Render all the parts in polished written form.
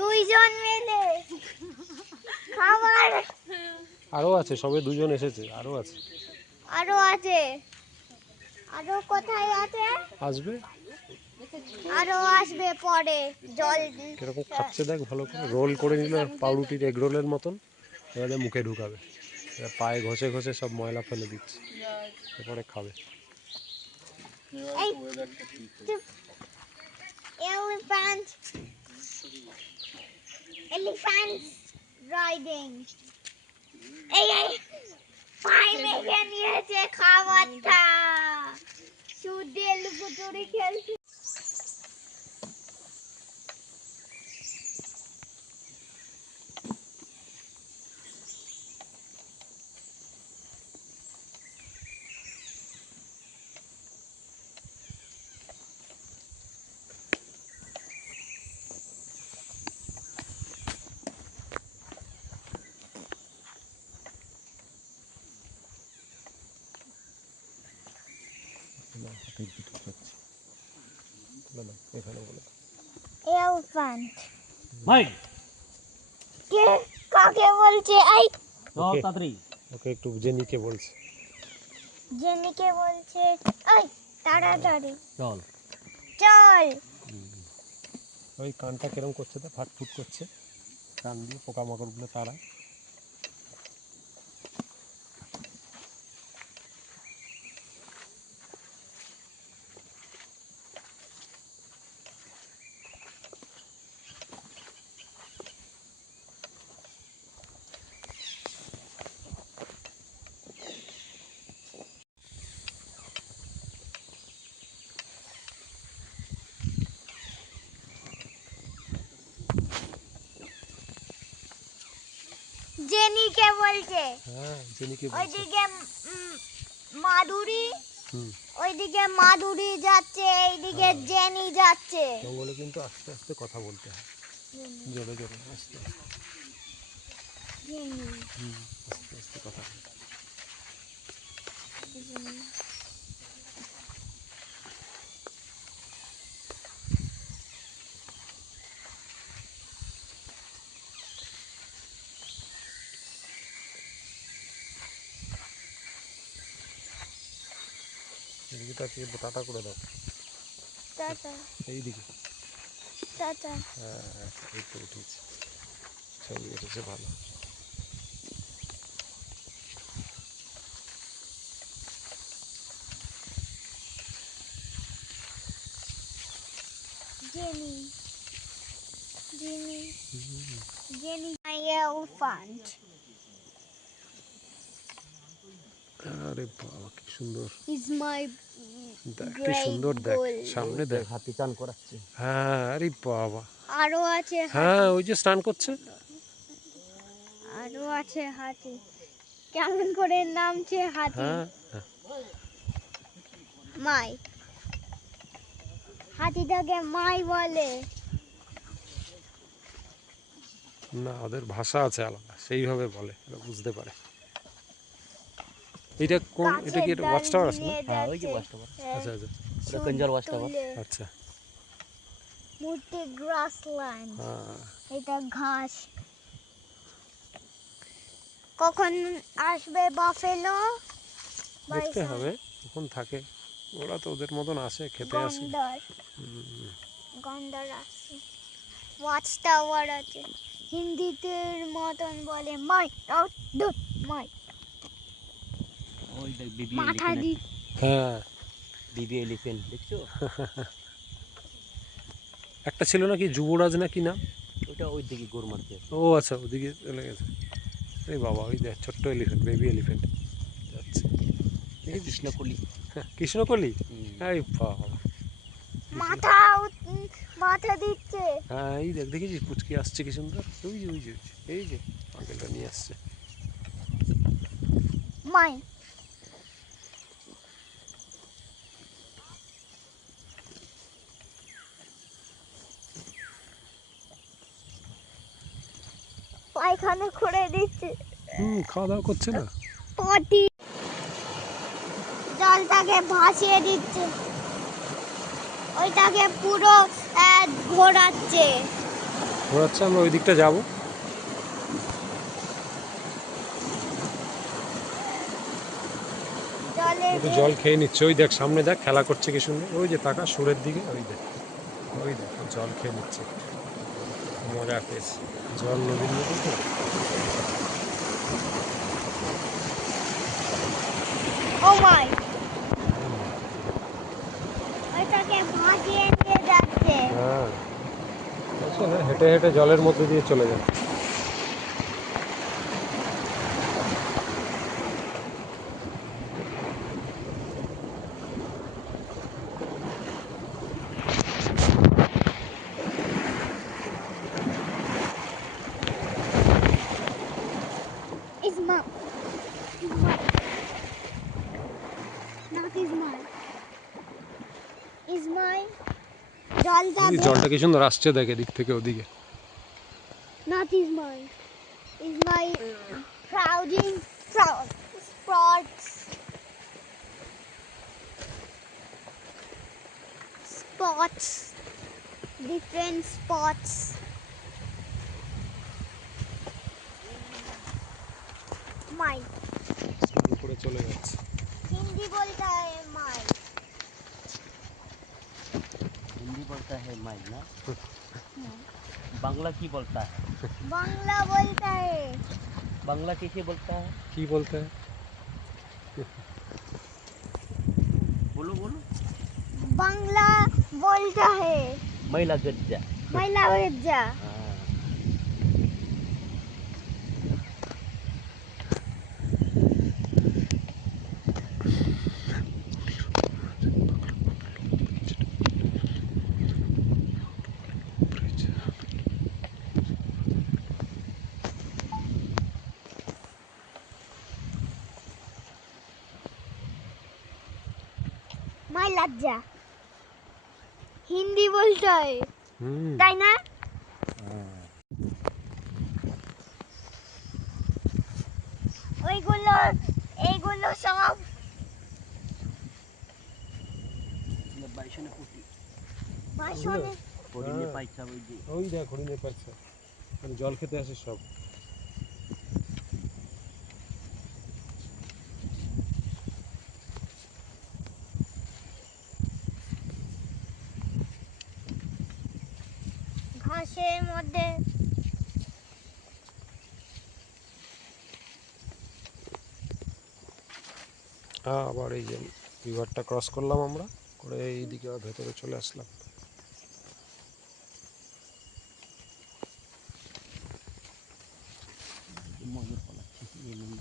দুইজন মিলে খাবার। আরো আছে, সবে দুজন এসেছে, আরো আছে। আরো আছে, আরো কোথায় আছে? আসবে, আরো আসবে পরে। জল কিরকম খাচ্ছে দেখ, ভালো করে রোল করে নিল পাউরুটির এগ রোলের মতন। এবারে মুখে ঢুকাবে, পায়ে ঘষে ঘষে সব ময়লা ফেলে দিচ্ছে, এরপরে খাবে। Elephant, elephant riding. এই পাই মেঘে নিয়েছে খাবারটা, শুধু লুকোচুরি খেলছে। এলিফ্যান্ট ভাই কে কাকে বলছে? এই তাড়াতাড়ি ওকে একটু জেনিকে বলছে। জেনিকে বলছে এই তাড়াতাড়ি চল চল। ওই কানটা কিরম করছে, তো ফাটফুট করছে, কান দিয়ে পোকামাকড়গুলো তারা। জেনিকে বলছে। হ্যাঁ জেনিকে বলছে। ওইদিকে মাধুরী, হুম, ওইদিকে মাধুরী যাচ্ছে, এইদিকে জেনি যাচ্ছে। জঙ্গলে কিন্তু আস্তে আস্তে কথা বলতে হয়, জোরে জোরে আস্তে আস্তে। জেনি আস্তে আস্তে কথা বলতে হয়। এদিকে টাটা করে দাও, টাটা এইদিকে। টাটা। হ্যাঁ এই তো উঠেছে, ছবি এসেছে ভালো। Jenny jenny jenny elephant. আরে বাবা কি সুন্দর, ইজ মাই দেখ কি সুন্দর, দেখ সামনে দেখ। হাতি চান করাচ্ছে। হ্যাঁ আরে বাবা, আরো আছে হ্যাঁ হাতি, ওই যে স্নান করছে। আরো আছে হাতি। কেমন করে নামছে হাতি? হ্যাঁ মাই, হাতিটাকে মাই বলে। না, ওদের ভাষা আছে আলাদা, সেইভাবে বলে, ওরা বুঝতে পারে। এটা কোন, এটা কি এটা ওয়াচ টাওয়ার আছে না? হ্যাঁ ওই যে ওয়াচ টাওয়ার। আচ্ছা আচ্ছা ওটা কঞ্জার ওয়াচ টাওয়ার। আচ্ছা। মূর্তি গ্রাসল্যান্ড, হ্যাঁ এটা ঘাস। কখন আসবে বাফেলো? দেখতে হবে কখন থাকে, ওরা তো ওদের মতন আসে, খেতে আসে। গন্ডার, গন্ডার আসে। ওয়াচ টাওয়ার আছে, হিন্দিতে মতন বলে মাই দুধ মাই। ওই দেখ বিবি মাথা এলিফ্যান্ট। দি হ্যাঁ বিবি এলিফ্যান্ট দেখছো? একটা ছিল নাকি যুবরাজ না কি নাম, ওটা ওই দিকে গোর মারতে। ও আচ্ছা ওদিকে চলে গেছে। এই বাবা ওই দেখ ছোট্ট এলিফ্যান্ট, বেবি এলিফ্যান্ট যাচ্ছে। কৃষ্ণকলি। কৃষ্ণকলি, এই বাবা মাথা মাথা দিচ্ছে। হ্যাঁ এই দেখ, দেখেছিস পুচকি আসছে কি সুন্দর, ওই যে ওই যে এই যে আঙ্কেলটা নিয়ে আসছে। মাই পায়খানা করে দিচ্ছে। খাওয়া দাওয়া করছে না, পটি জলটাকে ভাসিয়ে দিচ্ছে, ওইটাকে পুরো ঘোরাচ্ছে। ঘোরাচ্ছে, আমরা ওই দিকটা যাবো। জলে একটু জল খেয়ে নিচ্ছে, ওই দেখ সামনে দেখ খেলা করছে কি সুন্দর, ওই যে তাকা সুরের দিকে, ওই দেখ ও জল খেয়ে নিচ্ছে, মজা পেয়েছে। জল নদীর মধ্যে তো। ও মাই, ওইটাকে ভাসিয়ে নিয়ে যাচ্ছে। হ্যাঁ, আচ্ছা, হেঁটে হেঁটে জলের মধ্যে দিয়ে চলে যায়। Is my, not is my, is my জলটা এই জলটা কি সুন্দর আসছে দেখ এদিক থেকে ওদিকে। not is my, is my crowding spots, different spots. My স্নান করে চলে যাচ্ছে। हिंदी बोलता है माई। हिंदी बोलता है माई ना, बांग्ला की बोलता है? बांग्ला बोलता है। बांग्ला कैसे बोलता है? কি বলতে হয়? बोलो बोलो। बांग्ला बोलता है मैला गज्जा। महिला वेज्जा। हाँ। माई लज्जा हिंदी बोलता है, হুম, তাই না? ওইগুলো এইগুলো সব বাইশনে পুটি ভাষণে। হরিণে হ্যাঁ। পাইছা ওই যে ওই দেখ হরিণের পাচ্ছে, মানে জল খেতে আসে সব। ঘাসের মধ্যে হ্যাঁ, আবার এই যে রিভারটা ক্রস করলাম আমরা, করে এইদিকে আবার ভেতরে চলে আসলাম। ময়ূর পালাচ্ছে এমনি।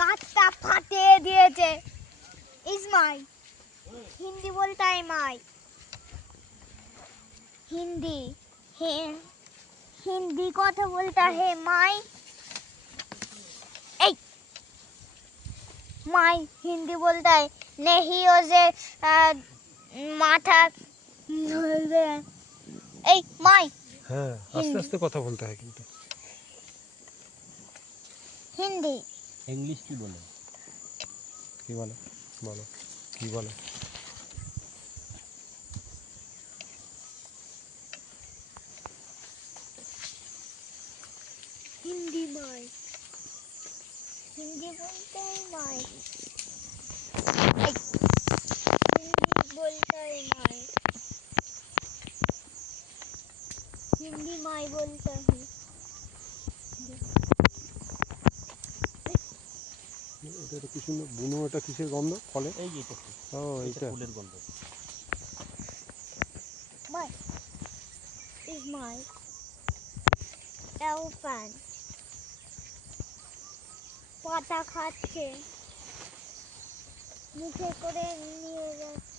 গাছটা ফাটিয়ে দিয়েছে। ইসমাই হিন্দি বলता है माई। हिंदी है, हिंदी কথা বলता है माई। এই माई हिंदी बोलता है नहीं ओसे माथा এই माई হ্যাঁ, আস্তে হিন্দি। আস্তে কথা বলতে হয় কিন্তু। हिंदी इंग्लिश की बोले? কি বলে, বলো কি বলে? हिंदी माई, हिंदी बोलता है माई। हिंदी बोलता है माई, हिंदी माई बोलता है। এটা তো কি সুন্দর বুনো, এটা কিসের গন্ধ ফলে? এই যে এটা ও এইটা। ফুলের গন্ধ। माई is my elephant। পাতা খাচ্ছে, মুখে করে নিয়ে যাচ্ছে।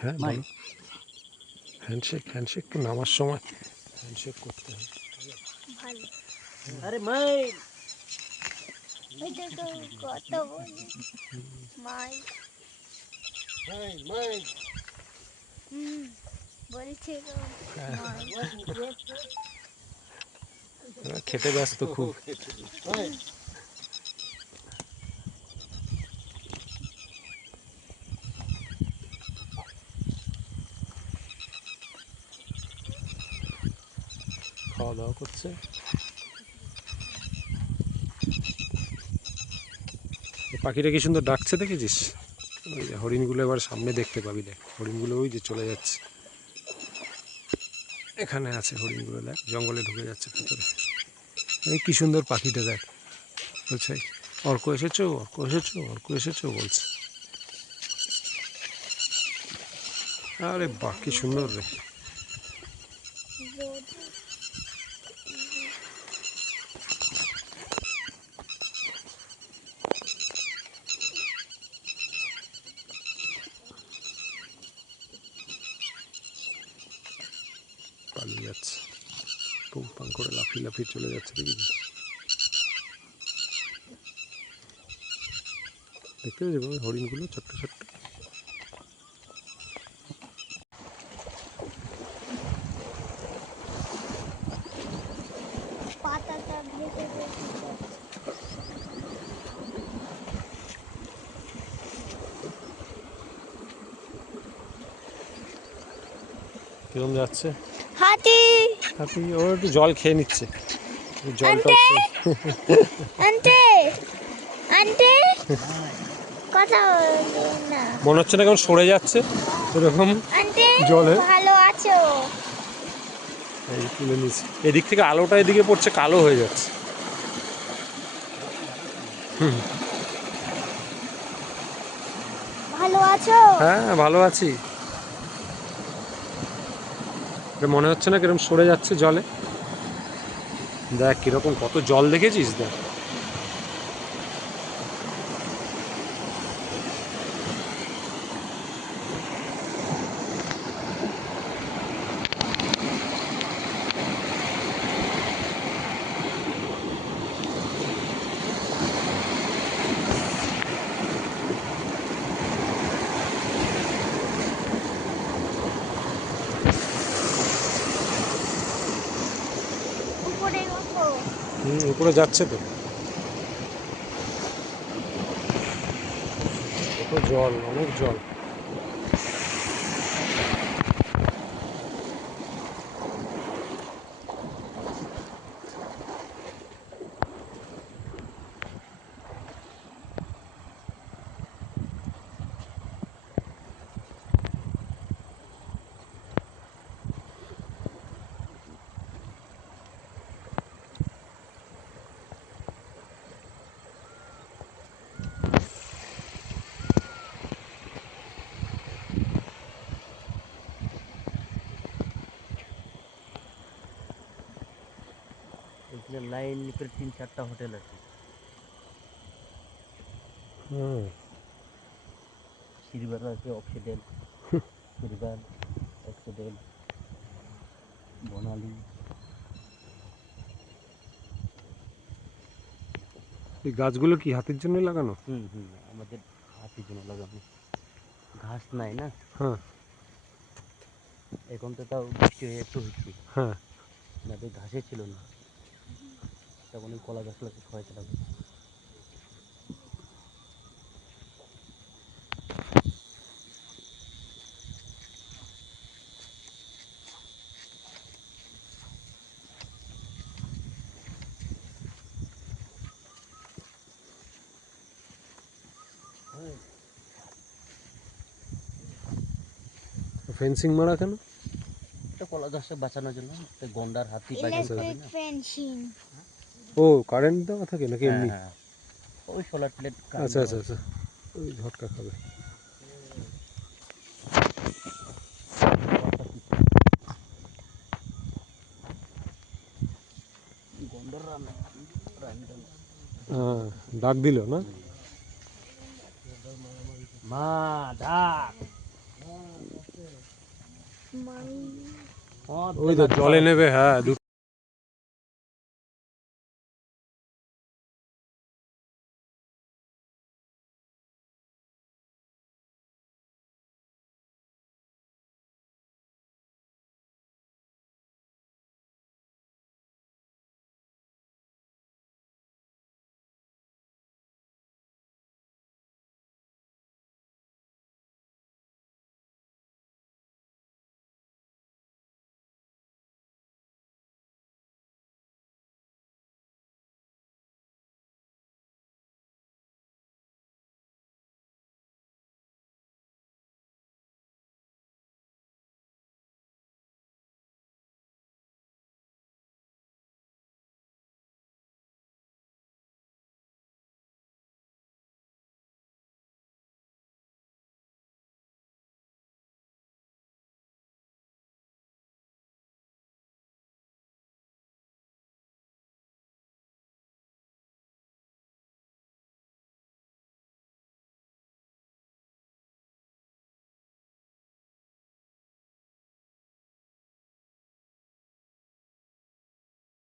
হ্যাঁ মাই। বলো। হ্যান্ডশেক তো নামার সময় হ্যান্ডশেক করতে হবে। ভালো। আরে মাই। ওইটা তো কত বলি মাই। হুম, বলছে তো মাই। খেতে ব্যস্ত খুব। খাওয়া দাওয়া করছে। এই পাখিটা কি সুন্দর ডাকছে দেখেছিস? ওই যে হরিণগুলো এবার সামনে দেখতে পাবি, দেখ হরিণগুলো ওই যে চলে যাচ্ছে। এখানে আছে হরিণগুলো, দেখ জঙ্গলে ঢুকে যাচ্ছে ভেতরে। এই কি সুন্দর পাখিটা দেখ, বলছে অর্ক এসেছো, অর্ক এসেছো, অর্ক এসেছো বলছে। আরে বাহ কি সুন্দর রে। রোদ। পালিয়ে যাচ্ছে, পুং পাং করে লাফিয়ে লাফিয়ে চলে যাচ্ছে দেখেছিস? দেখতে পেয়েছি হরিণগুলো ছোট্ট ছোট্ট। পাতাটা ভেসে ভেসে যাচ্ছে। কিরম যাচ্ছে হাতি। হাতি? ও একটু জল খেয়ে নিচ্ছে, জলটা আন্টে আন্টে আন্টে কথা বলে না। মনে হচ্ছে না কেমন সরে যাচ্ছে এরকম আন্টে জলে। ভালো আছো? এই তুলে নিচ্ছে, এদিক থেকে আলোটা এদিকে পড়ছে, কালো হয়ে যাচ্ছে। ভালো আছো? হ্যাঁ ভালো আছি। এটা মনে হচ্ছে না কিরকম সরে যাচ্ছে জলে? দেখ কিরকম, কত জল দেখেছিস দেখ। উপরে ওঠো। উপরে যাচ্ছে তো, কত জল, অনেক জল। এখানে লাইন করে 3-4টা হোটেল আছে। হুম। সিলভার আছে, অক্সিডেন্ট, সিলভার, অক্সিডেন্ট, বনালি। এই গাছগুলো কি হাতির জন্য লাগানো? আমাদের হাতির জন্য লাগানো। ঘাস নাই না হ্যাঁ এখন, তো তাও বৃষ্টি হয়ে একটু হচ্ছে। হ্যাঁ। না তো ঘাসে ছিল না, তখন ওই কলা গাছ লাগে খাওয়াইতে লাগে। ফেন্সিং মারা কেন? তো কলা গাছটা বাঁচানোর জন্য, তো গন্ডার হাতি পাইকারি খাবে ইলেকট্রিক না। ফেন্সিং। ও কারেন্ট দেওয়া থাকে নাকি হ্যাঁ এমনি? হ্যাঁ, ওই সোলার প্লেট আচ্ছা আচ্ছা আচ্ছা, ওই ঝটকা খাবে। গন্ডার রান্না হ্যাঁ, ডাক দিল না? মা ডাক। মাই ওই তো জলে নেবে, হ্যাঁ।